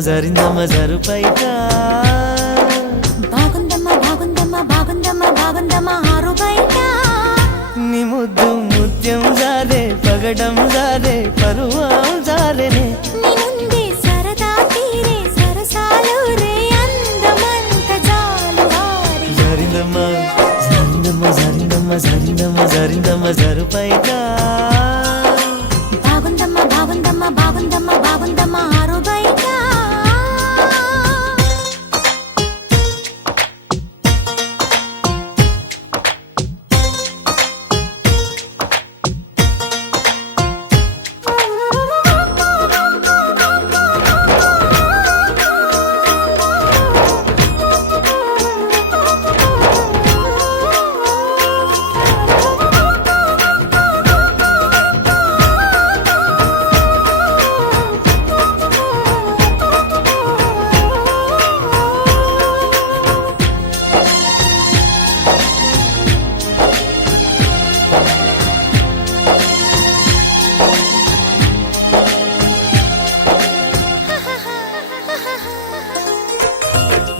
జారిందమ్మ జరుపైట బాగుందమ్మ ఆరు బయట నీ ముద్దు ముత్యం జారే పగడం జారే పరువం జారేనే నిన్నుంది సరదా తీరే సరసాలు రే అందమంత జాలు వారి జారిందమ్మ జరుపైట బాగుందమ్మ ఆరు బయట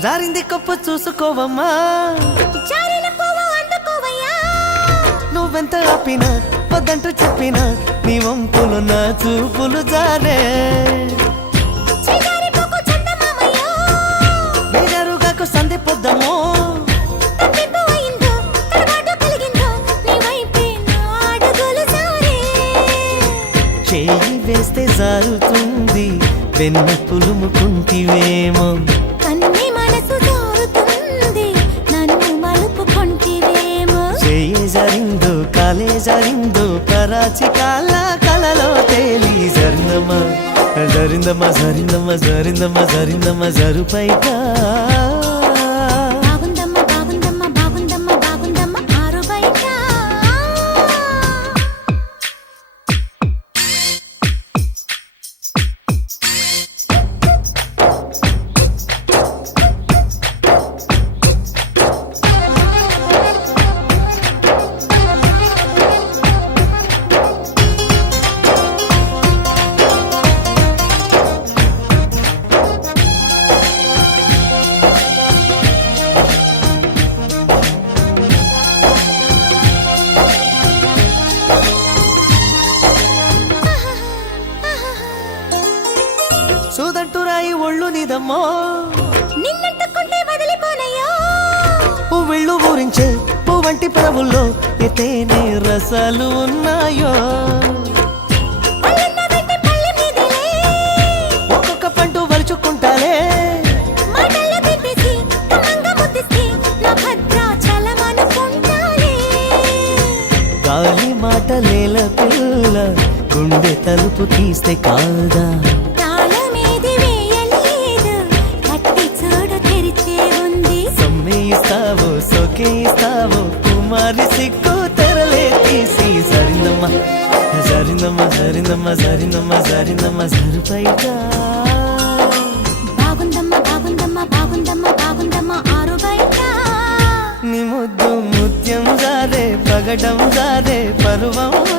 జారింది కప్పు చూసుకోవమ్మా నువ్వెంత ఆపినా వద్దంటూ చెప్పినా నీ వంపులు నా చూపులు జారే బేజారుగాకు సంధి పొద్దమో చేయి వేస్తే జారుతుంది వెన్న పులుముకుంటివేమో జరిందో కాలే జరిందో కరాచి కలలో తేలి జరిందమ్మ జరుపైట ఆరు బయట సూదంటురాయి ఒళ్ళు నిదమ్మో నిన్నట్టుకుంటే వదిలిపోనయ్యో పువ్విళ్ళు ఊరించే పువ్వంటి పరవుల్లో ఎతేనే రసాలు ఉన్నాయో ఒక్కొక్క పండు వలుచుకుంటాలే గాలి మాటలేల పిల్ల గుండె తలుపు తీస్తే కాదా సొకేస్తావో కుమారి సిక్కు తెరలే తీసి జరిందమ్మ జరుపైట బాగుందమ్మ ఆరు బయట నీ ముద్దు ముత్యం జారే పగడం జారే పరువం